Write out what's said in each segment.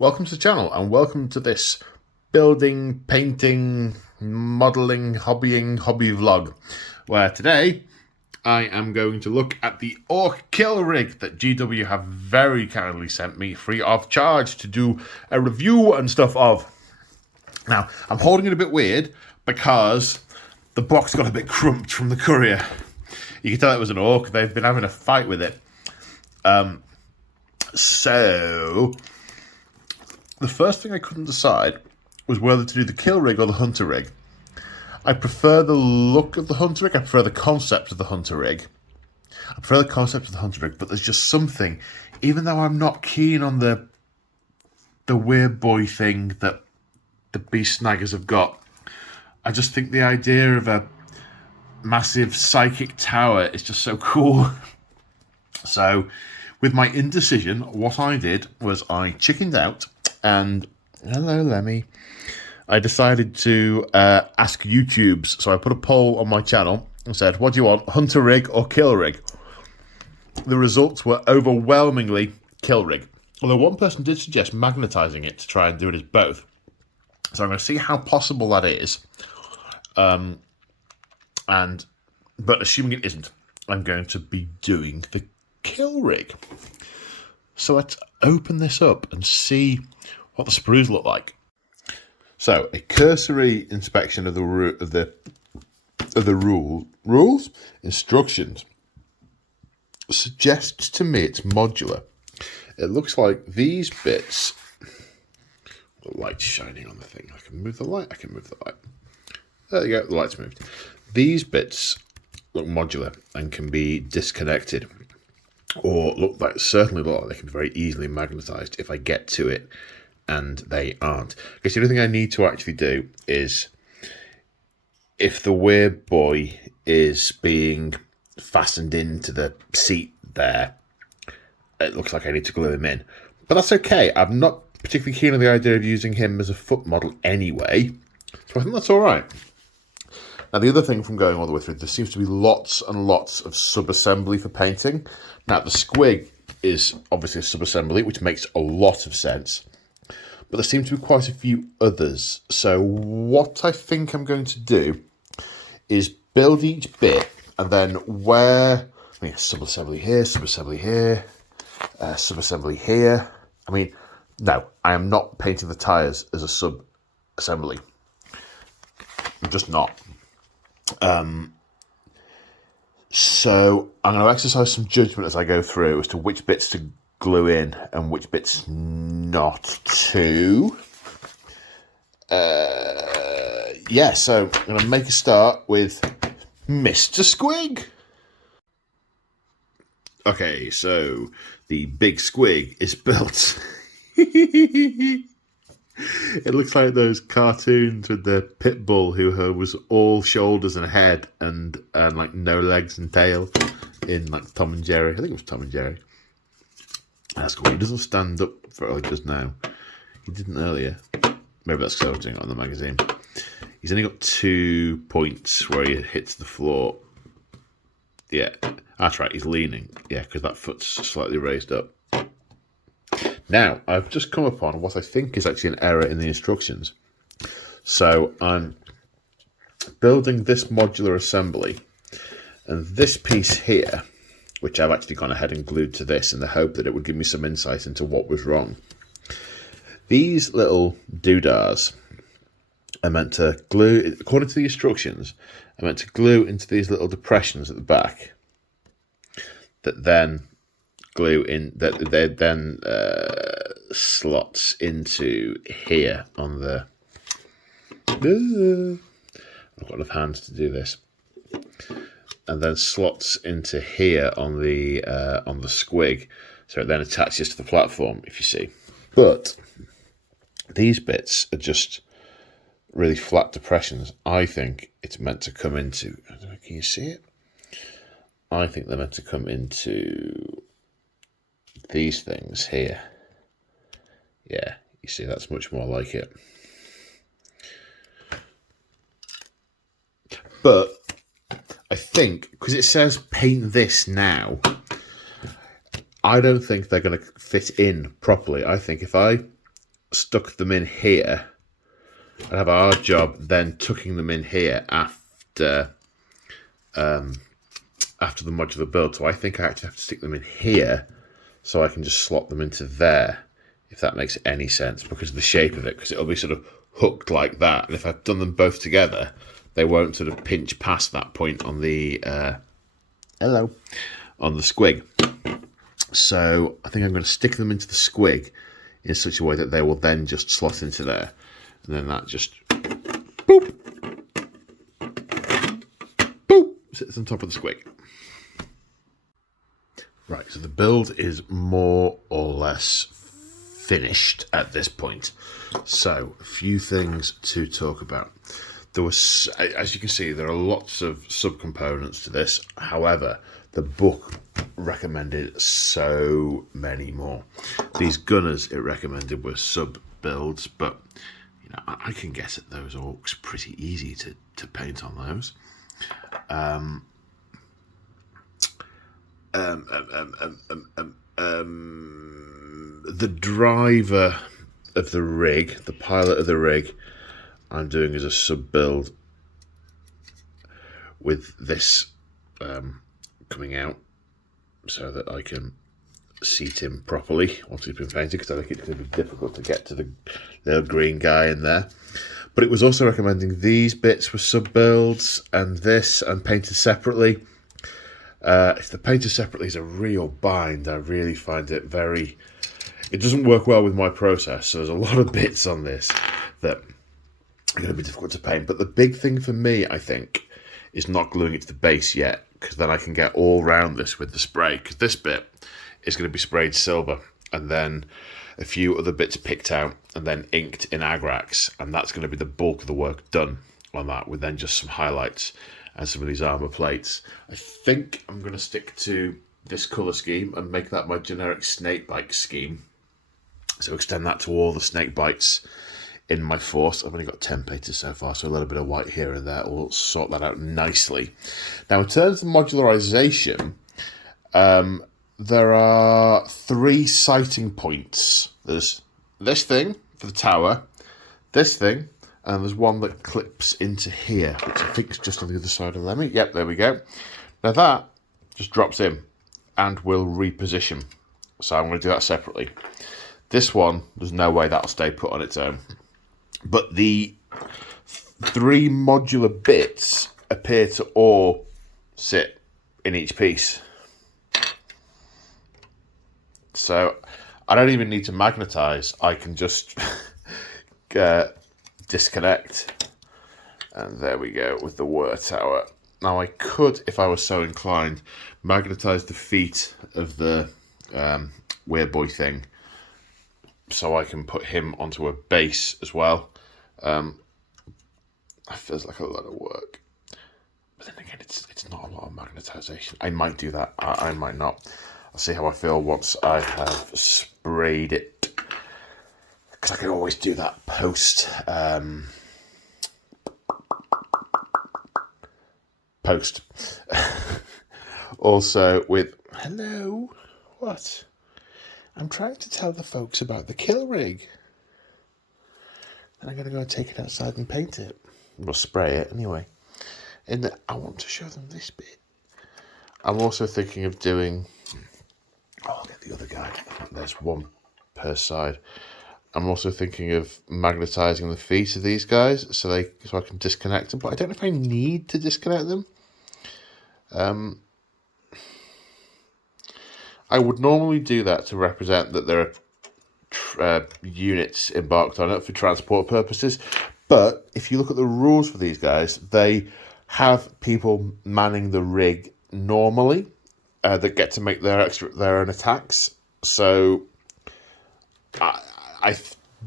Welcome to the channel and welcome to this building, painting, modelling, hobby vlog, where today I am going to look at the Ork Kill Rig that GW have very kindly sent me free of charge to do a review and stuff of. Now, I'm holding it a bit weird because the box got a bit crumped from the courier. You can tell it was an orc. They've been having a fight with it. So the first thing I couldn't decide was whether to do the kill rig or the hunter rig. I prefer the look of the hunter rig. I prefer the concept of the hunter rig. But there's just something, even though I'm not keen on the weird boy thing that the beast snaggers have got, I just think the idea of a massive psychic tower is just so cool. So with my indecision, what I did was I chickened out and, hello Lemmy, I decided to ask YouTubes. So I put a poll on my channel and said, what do you want, hunter rig or kill rig? The results were overwhelmingly kill rig. Although one person did suggest magnetizing it to try and do it as both. So I'm going to see how possible that is. But assuming it isn't, I'm going to be doing the kill rig. So let's open this up and see what the sprues look like. So a cursory inspection of the rules instructions suggests to me it's modular. It looks like these bits. The light's shining on the thing. I can move the light. There you go. The light's moved. These bits look modular and can be disconnected, or certainly look like they can be very easily magnetized if I get to it, and they aren't. I guess the only thing I need to actually do is, if the weird boy is being fastened into the seat there, it looks like I need to glue him in. But that's okay. I'm not particularly keen on the idea of using him as a foot model anyway, so I think that's all right. Now, the other thing from going all the way through, there seems to be lots and lots of sub-assembly for painting. Now, the Squig is obviously a sub-assembly, which makes a lot of sense. But there seem to be quite a few others. So what I think I'm going to do is build each bit, and then sub-assembly here, sub-assembly here, sub-assembly here. No, I am not painting the tyres as a sub-assembly. I'm just not. So I'm going to exercise some judgment as I go through as to which bits to glue in and which bits not to. So I'm going to make a start with Mr. Squig. Okay, so the big Squig is built. It looks like those cartoons with the pit bull who was all shoulders and head and like no legs and tail in like Tom and Jerry. I think it was Tom and Jerry. That's cool. He doesn't stand up for all he does now. He didn't earlier. Maybe that's because I was doing it on the magazine. He's only got 2 points where he hits the floor. Yeah, that's right. He's leaning. Yeah, because that foot's slightly raised up. Now, I've just come upon what I think is actually an error in the instructions. So I'm building this modular assembly, and this piece here, which I've actually gone ahead and glued to this in the hope that it would give me some insight into what was wrong. These little doodahs are meant to glue, according to the instructions, are meant to glue into these little depressions at the back that then glue in, that they then slots into here on the. I've got enough hands to do this, and then slots into here on the Squig, so it then attaches to the platform. If you see, but these bits are just really flat depressions. I think it's meant to come into. Can you see it? I think they're meant to come into these things here. Yeah, you see, that's much more like it. But I think, because it says paint this now, I don't think they're going to fit in properly. I think if I stuck them in here, I'd have a hard job then tucking them in here after the modular build. So I think I actually have to stick them in here so I can just slot them into there, if that makes any sense, because of the shape of it, because it'll be sort of hooked like that. And if I've done them both together, they won't sort of pinch past that point on the on the squig. So I think I'm going to stick them into the squig in such a way that they will then just slot into there. And then that just boop, boop, sits on top of the squig. Right, so the build is more or less finished at this point. So a few things to talk about. There was, as you can see, there are lots of subcomponents to this. However, the book recommended so many more. These gunners it recommended were sub builds, but you know, I can guess at those orcs pretty easy to paint on those. The driver of the rig, the pilot of the rig, I'm doing as a sub build with this coming out so that I can seat him properly once he's been painted, because I think it's going to be difficult to get to the little green guy in there. But it was also recommending these bits were sub builds and this and painted separately. If the painted separately is a real bind, I really find it very... It doesn't work well with my process, so there's a lot of bits on this that are going to be difficult to paint. But the big thing for me, I think, is not gluing it to the base yet, because then I can get all round this with the spray, because this bit is going to be sprayed silver, and then a few other bits picked out, and then inked in Agrax, and that's going to be the bulk of the work done on that, with then just some highlights and some of these armour plates. I think I'm going to stick to this colour scheme and make that my generic snake bite scheme. So extend that to all the snake bites in my force. I've only got 10 pages so far, so a little bit of white here and there will sort that out nicely. Now, in terms of modularization, there are 3 sighting points. There's this thing for the tower, this thing, and there's one that clips into here, which I think is just on the other side of Lemmy. Yep, there we go. Now that just drops in and will reposition. So I'm going to do that separately. This one, there's no way that'll stay put on its own. But the 3 modular bits appear to all sit in each piece. So I don't even need to magnetize. I can just disconnect. And there we go with the Whir Tower. Now I could, if I was so inclined, magnetize the feet of the Weirboy thing, so I can put him onto a base as well. That feels like a lot of work. But then again, it's not a lot of magnetization. I might do that. I might not. I'll see how I feel once I have sprayed it. Because I can always do that post. Also with... Hello? What? I'm trying to tell the folks about the kill rig. Then I'm going to go and take it outside and paint it. We'll spray it anyway. And I want to show them this bit. I'm also thinking of doing... Oh, I'll get the other guy. There's one per side. I'm also thinking of magnetizing the feet of these guys so I can disconnect them. But I don't know if I need to disconnect them. I would normally do that to represent that there are units embarked on it for transport purposes. But if you look at the rules for these guys, they have people manning the rig normally that get to make their own attacks. So I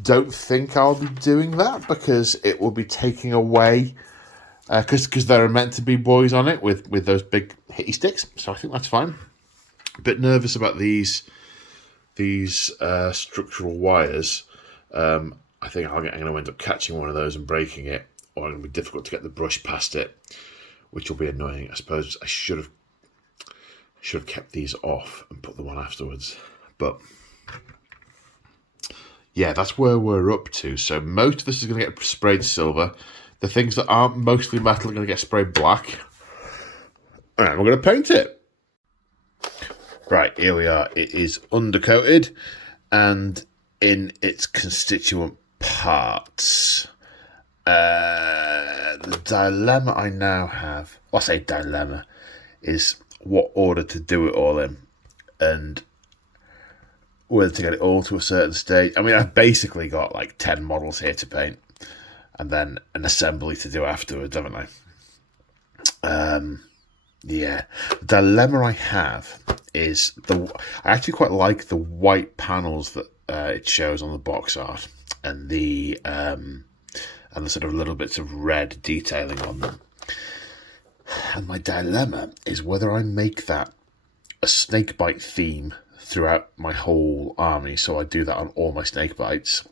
don't think I'll be doing that, because it will be taking away, because there are meant to be boys on it with those big hitty sticks. So I think that's fine. A bit nervous about these structural wires. I think I'm going to end up catching one of those and breaking it, or it'll be difficult to get the brush past it, which will be annoying. I suppose I should have kept these off and put them on afterwards. But yeah, that's where we're up to. So most of this is going to get sprayed silver. The things that aren't mostly metal are going to get sprayed black. And we're going to paint it. Right, here we are. It is undercoated and in its constituent parts. The dilemma I now have, well, I say dilemma, is what order to do it all in. And whether to get it all to a certain stage. I mean, I've basically got like 10 models here to paint, and then an assembly to do afterwards, haven't I? Yeah. The dilemma I have is I actually quite like the white panels that it shows on the box art, and the sort of little bits of red detailing on them. And my dilemma is whether I make that a snakebite theme throughout my whole army, so I do that on all my snakebites,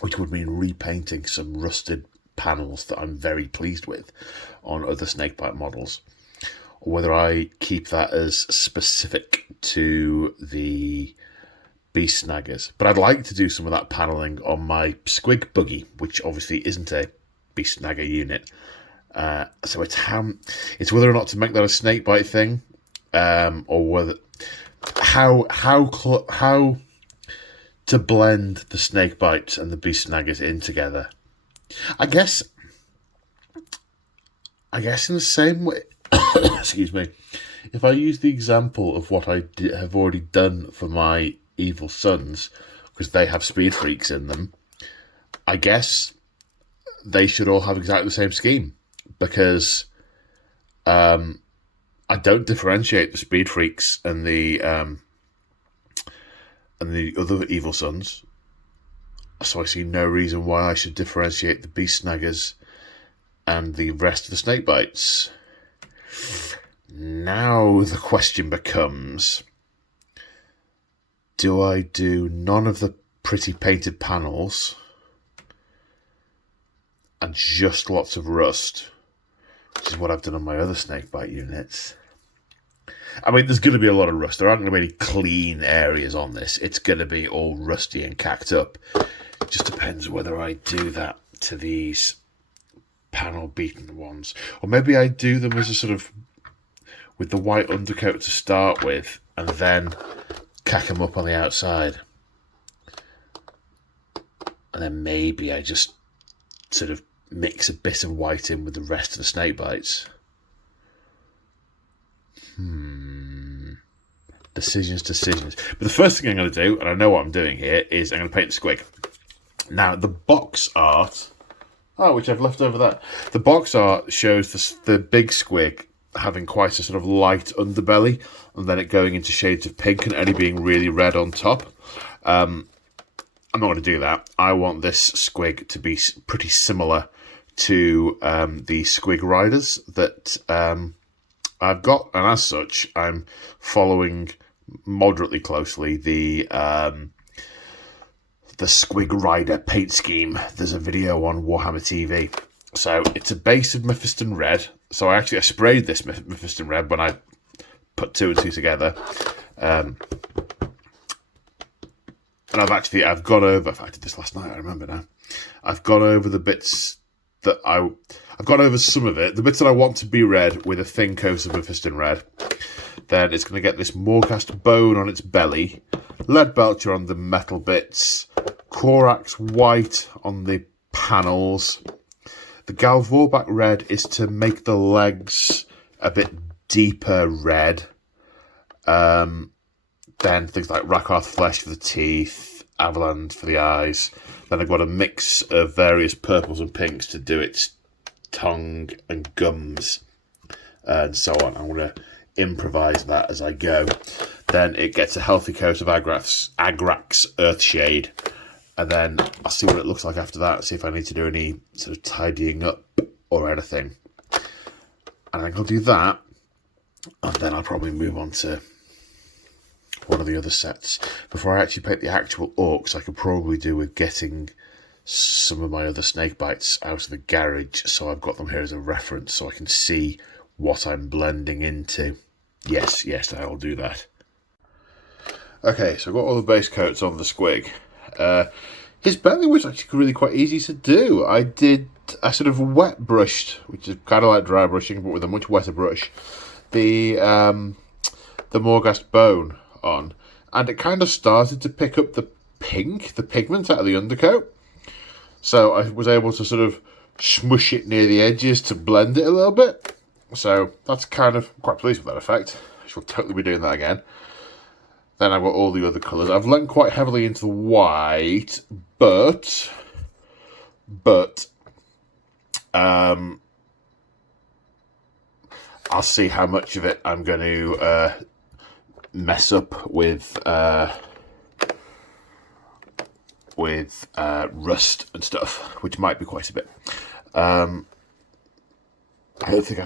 which would mean repainting some rusted panels that I'm very pleased with on other snakebite models, or whether I keep that as specific to the beast snaggers. But I'd like to do some of that paneling on my Squig buggy, which obviously isn't a beast snagger unit. So it's whether or not to make that a snakebite thing, or whether how to blend the snake bites and the beast snaggers in together. I guess in the same way. Excuse me. If I use the example of what I have already done for my evil sons, because they have speed freaks in them, I guess they should all have exactly the same scheme, because I don't differentiate the speed freaks and the other evil sons, so I see no reason why I should differentiate the beast snaggers and the rest of the snake bites. Now the question becomes, do I do none of the pretty painted panels and just lots of rust, which is what I've done on my other snakebite units? I mean, there's going to be a lot of rust. There aren't going to be any clean areas on this. It's going to be all rusty and cacked up. It just depends whether I do that to these panel beaten ones, or maybe I do them as a sort of with the white undercoat to start with, and then cack them up on the outside, and then maybe I just sort of mix a bit of white in with the rest of the snake bites. Decisions. But the first thing I'm going to do, and I know what I'm doing here, is I'm going to paint the Squig. Now, the box art, which I've left over that. The box art shows the big Squig having quite a sort of light underbelly, and then it going into shades of pink and only being really red on top. I'm not going to do that. I want this Squig to be pretty similar to the Squig Riders that I've got, and as such, I'm following moderately closely the Squig Rider paint scheme. There's a video on Warhammer TV. So it's a base of Mephiston Red. So I sprayed this Mephiston Red when I put 2 and 2 together. And I've gone over, in fact I did this last night, I remember now. I've gone over the bits that I've gone over some of it. The bits that I want to be red with a thin coat of Mephiston Red. Then it's going to get this Morcast bone on its belly, lead belcher on the metal bits, Corax white on the panels. The Galvorback red is to make the legs a bit deeper red. Then things like Rakarth flesh for the teeth, Avaland for the eyes. Then I've got a mix of various purples and pinks to do its tongue and gums and so on. I'm going to improvise that as I go. Then it gets a healthy coat of Agrax Earthshade, and then I'll see what it looks like after that, see if I need to do any sort of tidying up or anything. And I think I'll do that, and then I'll probably move on to one of the other sets. Before I actually paint the actual orcs, I could probably do with getting some of my other snake bites out of the garage, so I've got them here as a reference so I can see what I'm blending into. Yes, I'll do that. Okay, so I've got all the base coats on the Squig. His belly was actually really quite easy to do. I sort of wet brushed, which is kind of like dry brushing, but with a much wetter brush, the Morghast bone on, and it kind of started to pick up the pigment out of the undercoat. So I was able to sort of smush it near the edges to blend it a little bit. So that's kind of quite pleased with that effect. I shall totally be doing that again. Then I've got all the other colours. I've lent quite heavily into the white, but I'll see how much of it I'm going to mess up with rust and stuff, which might be quite a bit. I don't think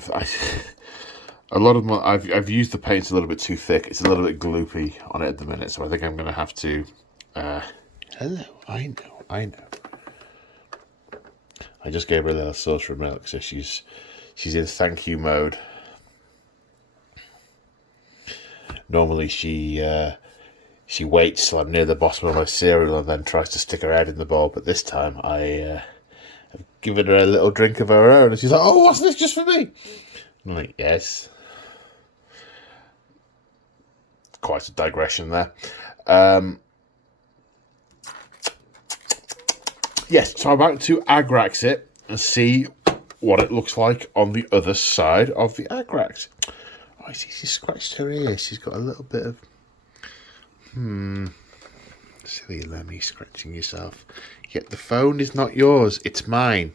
a lot of my I've used the paint a little bit too thick. It's a little bit gloopy on it at the minute, so I think I'm going to have to. Hello, I know. I just gave her a little saucer of milk, so she's in thank you mode. Normally she waits till I'm near the bottom of my cereal and then tries to stick her head in the bowl, but this time I have given her a little drink of her own, and she's like, "Oh, what's this, just for me?" I'm like, yes. Quite a digression there. Yes, so I'm about to Agrax it and see what it looks like on the other side of the Agrax. Oh, I see she scratched her ear. She's got a little bit of... Silly Lemmy, scratching yourself. Yet the phone is not yours, it's mine.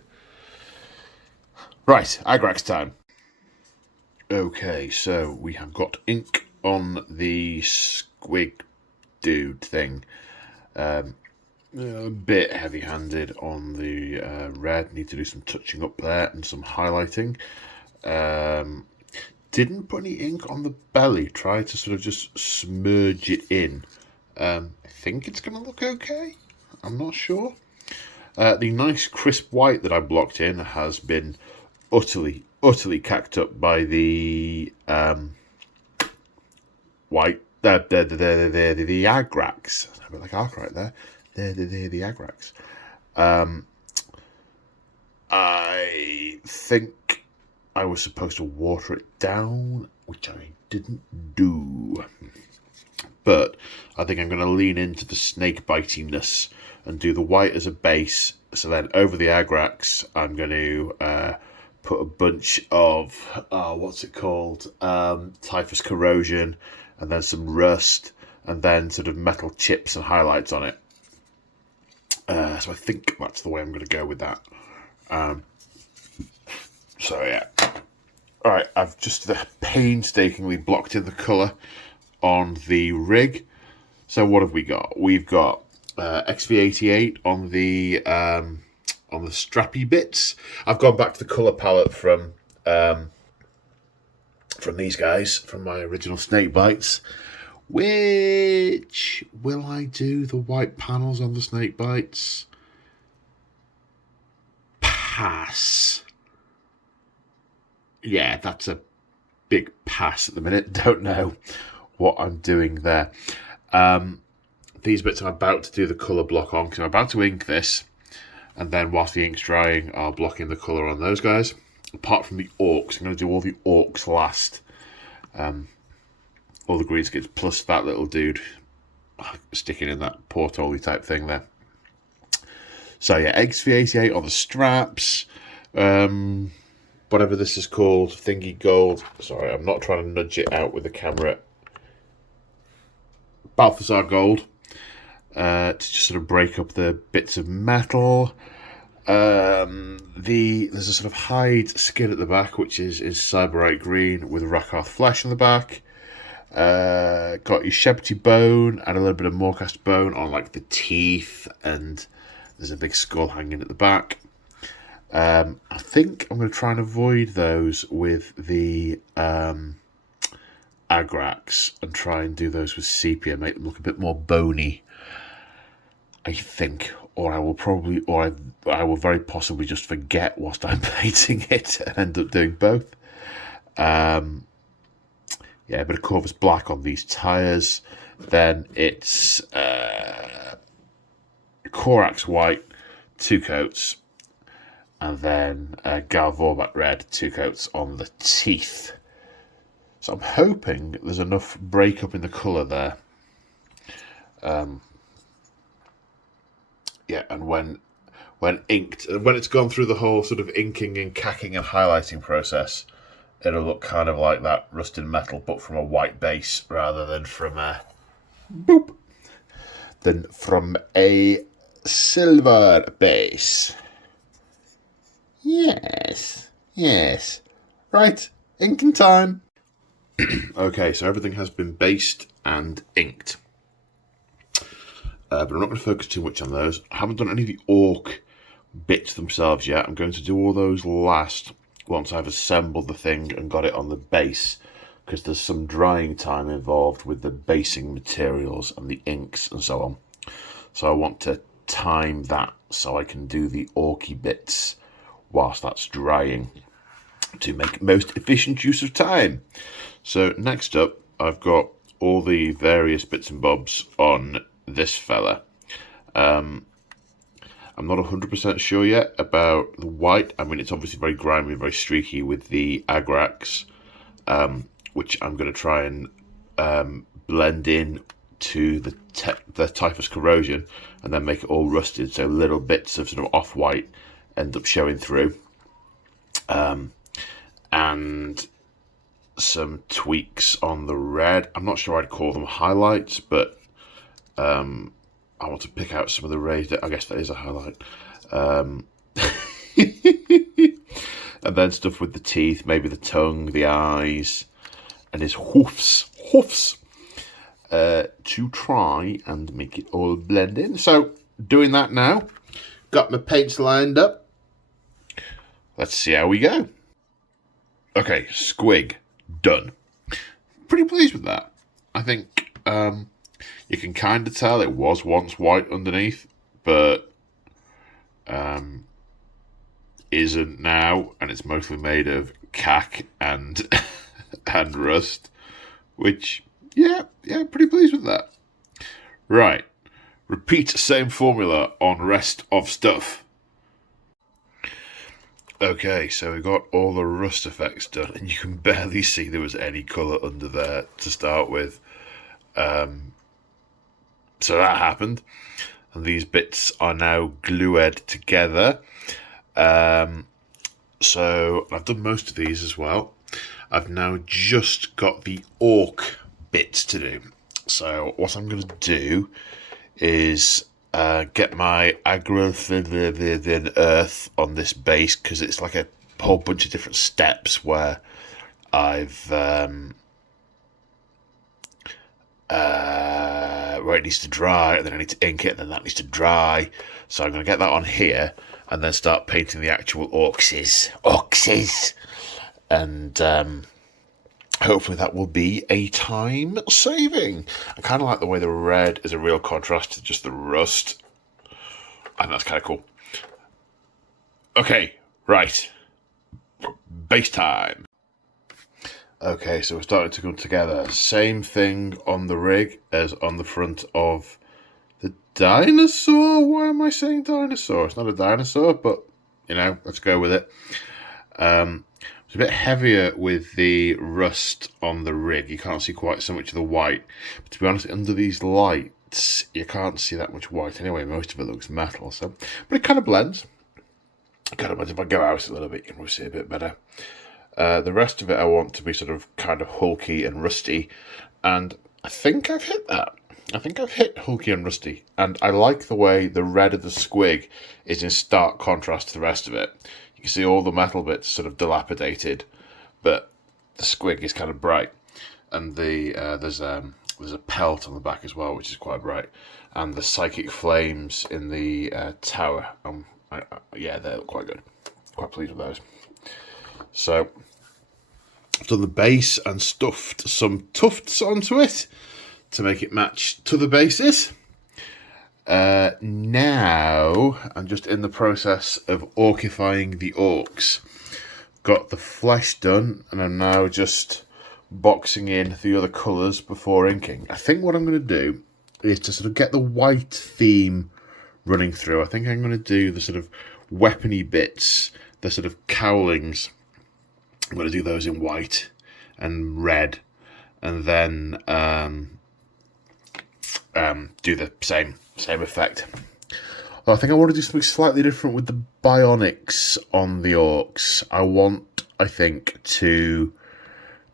Right, Agrax time. Okay, so we have got ink on the Squig dude thing. A bit heavy-handed on the red. Need to do some touching up there and some highlighting. Didn't put any ink on the belly. Tried to sort of just smudge it in. I think it's going to look okay. I'm not sure. The nice crisp white that I blocked in has been utterly cacked up by the white, the Agrax. A bit like arc right there. The Agrax. I think I was supposed to water it down, which I didn't do. But I think I'm going to lean into the snake bitiness and do the white as a base. So then over the Agrax, I'm going to put a bunch of, what's it called? Typhus corrosion, and then some rust, and then sort of metal chips and highlights on it. So I think that's the way I'm going to go with that. So yeah. Alright, I've just painstakingly blocked in the colour on the rig. So what have we got? We've got XV88 on the strappy bits. I've gone back to the colour palette from these guys, from my original snake bites. Which will I do the white panels on the snake bites? Pass. Yeah, that's a big pass at the minute. Don't know what I'm doing there. These bits I'm about to do the colour block on, because I'm about to ink this, and then whilst the ink's drying, I'll block in the colour on those guys. Apart from the orcs, I'm going to do all the orcs last. All the greenskins plus that little dude sticking in that portoli type thing there. So yeah, XV88 on the straps. Whatever this is called, thingy gold. Sorry, I'm not trying to nudge it out with the camera. Balthazar gold. To just sort of break up the bits of metal. There's a sort of hide skin at the back, which is Cyberite green with Rakarth flesh on the back. Got your Shebty bone and a little bit of Morghast bone on like the teeth, and there's a big skull hanging at the back. I think I'm going to try and avoid those with the Agrax and try and do those with sepia, make them look a bit more bony, I think. Or I will very possibly just forget whilst I'm painting it and end up doing both. Yeah, a bit of Corvus black on these tyres. Then it's Corax white, 2 coats, and then Gal Vorbak red, 2 coats on the teeth. So I'm hoping there's enough breakup in the colour there. Yeah, and when inked, when it's gone through the whole sort of inking and cacking and highlighting process, it'll look kind of like that rusted metal, but from a white base rather than from a silver base. Yes. Right, inking time. Okay, so everything has been based and inked. But I'm not going to focus too much on those. I haven't done any of the orc bits themselves yet. I'm going to do all those last once I've assembled the thing and got it on the base, because there's some drying time involved with the basing materials and the inks and so on. So I want to time that so I can do the orky bits whilst that's drying to make most efficient use of time. So next up, I've got all the various bits and bobs on this fella. I'm not 100% sure yet about the white. I mean, it's obviously very grimy, very streaky with the Agrax, which I'm going to try and blend in to the Typhus Corrosion and then make it all rusted, so little bits of sort of off-white end up showing through. And some tweaks on the red. I'm not sure I'd call them highlights, but I want to pick out some of the rays. I guess that is a highlight. And then stuff with the teeth, maybe the tongue, the eyes, and his hoofs, to try and make it all blend in. So, doing that now. Got my paints lined up. Let's see how we go. Okay, Squig, done. Pretty pleased with that. I think you can kind of tell it was once white underneath, but isn't now, and it's mostly made of cack and and rust, which, yeah, pretty pleased with that. Right, repeat same formula on rest of stuff. Okay, so we got all the rust effects done, and you can barely see there was any colour under there to start with. So that happened, and these bits are now glued together. So I've done most of these as well. I've now just got the orc bits to do. So what I'm going to do is get my agrothin earth on this base, because it's like a whole bunch of different steps where I've where it needs to dry, and then I need to ink it, and then that needs to dry. So I'm going to get that on here and then start painting the actual orcs, and hopefully that will be a time saving. I kind of like the way the red is a real contrast to just the rust. I think that's kind of cool. Okay, right. Base time. Okay, so we're starting to come together. Same thing on the rig as on the front of the dinosaur. Why am I saying dinosaur? It's not a dinosaur, but, you know, let's go with it. It's a bit heavier with the rust on the rig. You can't see quite so much of the white. But to be honest, under these lights, you can't see that much white anyway. Most of it looks metal. So, but it kind of blends. Kind of, if I go out a little bit, you can see a bit better. The rest of it I want to be sort of kind of hulky and rusty. And I think I've hit that. I think I've hit hulky and rusty. And I like the way the red of the Squig is in stark contrast to the rest of it. You see all the metal bits sort of dilapidated, but the Squig is kind of bright, and there's a pelt on the back as well, which is quite bright, and the psychic flames in the tower. Yeah, they look quite good. Quite pleased with those. So I've done the base and stuffed some tufts onto it to make it match to the bases. Now I'm just in the process of orcifying the orcs. Got the flesh done, and I'm now just boxing in the other colours before inking. I think what I'm going to do is to sort of get the white theme running through. I think I'm going to do the sort of weapony bits, the sort of cowlings. I'm going to do those in white and red, and then do the same effect. I think I want to do something slightly different with the bionics on the orcs. I think, to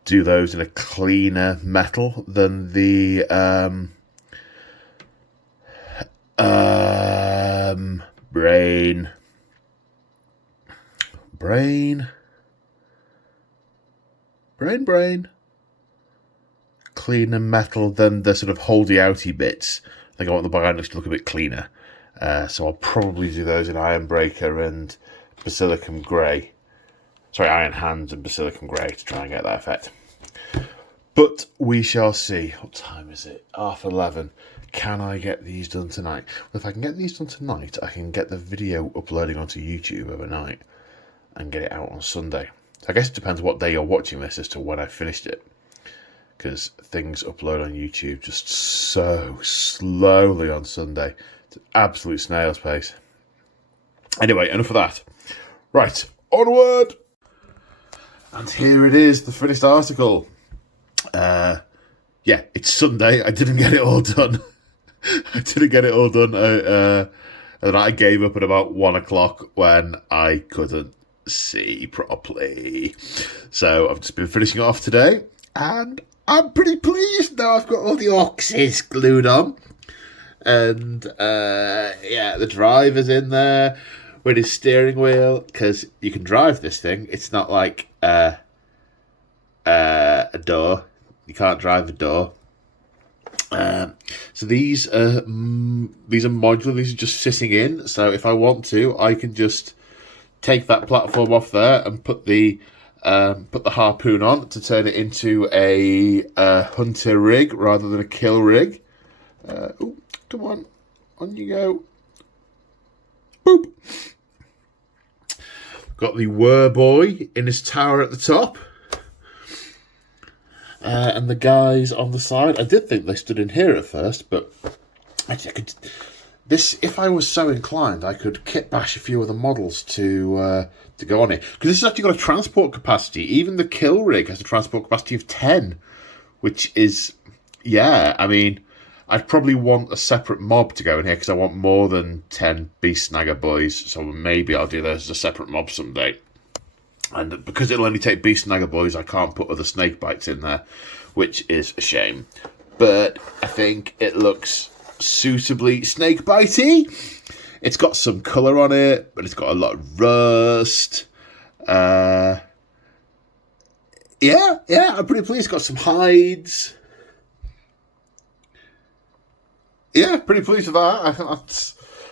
do those in a cleaner metal than the brain. Cleaner metal than the sort of holdy-outy bits. I think I want the bionics to look a bit cleaner. So I'll probably do those in Ironbreaker and Basilicum Grey. Sorry, Iron Hands and Basilicum Grey to try and get that effect. But we shall see. What time is it? 11:30. Can I get these done tonight? Well, if I can get these done tonight, I can get the video uploading onto YouTube overnight and get it out on Sunday. I guess it depends what day you're watching this as to when I finished it, because things upload on YouTube just so slowly on Sunday. It's an absolute snail's pace. Anyway, enough of that. Right, onward! And here it is, the finished article. Yeah, it's Sunday. I didn't get it all done. And I gave up at about 1 o'clock when I couldn't see properly. So I've just been finishing it off today, and I'm pretty pleased now. I've got all the Orcs glued on, and the driver's in there with his steering wheel, because you can drive this thing. It's not like a door. You can't drive a door. So these are modular. These are just sitting in. So if I want to, I can just take that platform off there and put the harpoon on to turn it into a hunter rig rather than a kill rig. Come on you go. Boop. Got the Whirlboy in his tower at the top. And the guys on the side. I did think they stood in here at first, but I could. If I was so inclined, I could kit bash a few of the models to go on it, because this has actually got a transport capacity. Even the kill rig has a transport capacity of 10, which is, yeah. I mean, I'd probably want a separate mob to go in here because I want more than 10 beast snagger boys. So maybe I'll do those as a separate mob someday. And because it'll only take beast snagger boys, I can't put other snake bites in there, which is a shame. But I think it looks suitably snake bitey. It's got some colour on it, but it's got a lot of rust. I'm pretty pleased. It's got some hides. Yeah, pretty pleased with that. I think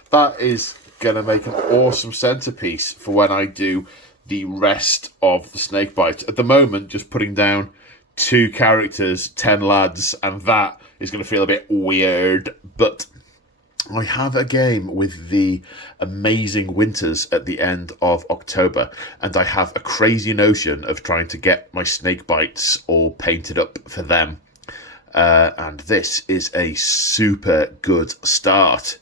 that is going to make an awesome centrepiece for when I do the rest of the snake bites. At the moment, just putting down 2 characters, 10 lads, and that is going to feel a bit weird. But I have a game with the amazing winters at the end of October, and I have a crazy notion of trying to get my snake bites all painted up for them. And this is a super good start.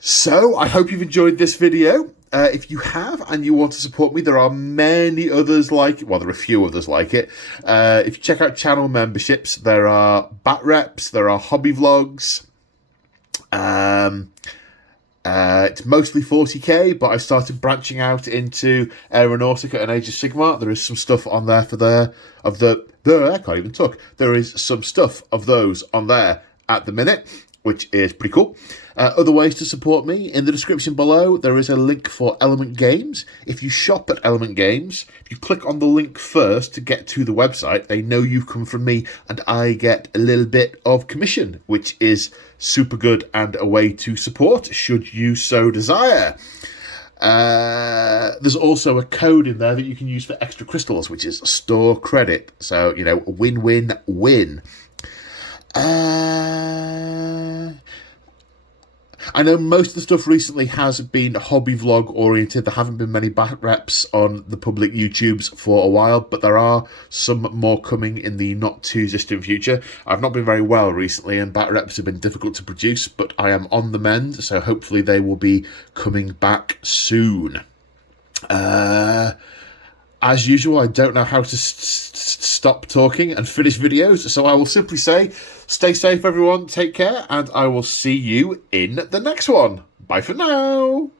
So I hope you've enjoyed this video. If you have and you want to support me, there are many others like it. Well, there are a few others like it. If you check out channel memberships, there are bat reps, there are hobby vlogs. It's mostly 40k, but I started branching out into Aeronautica and Age of Sigmar. There is some stuff on there I can't even talk. There is some stuff of those on there at the minute, which is pretty cool. Other ways to support me, in the description below, there is a link for Element Games. If you shop at Element Games, if you click on the link first to get to the website, they know you've come from me, and I get a little bit of commission, which is super good and a way to support, should you so desire. There's also a code in there that you can use for extra crystals, which is store credit. So, win-win-win. I know most of the stuff recently has been hobby vlog oriented. There haven't been many bat reps on the public YouTubes for a while, but there are some more coming in the not too distant future. I've not been very well recently, and bat reps have been difficult to produce, but I am on the mend, so hopefully they will be coming back soon. As usual, I don't know how to stop talking and finish videos, so I will simply say, stay safe everyone, take care, and I will see you in the next one. Bye for now!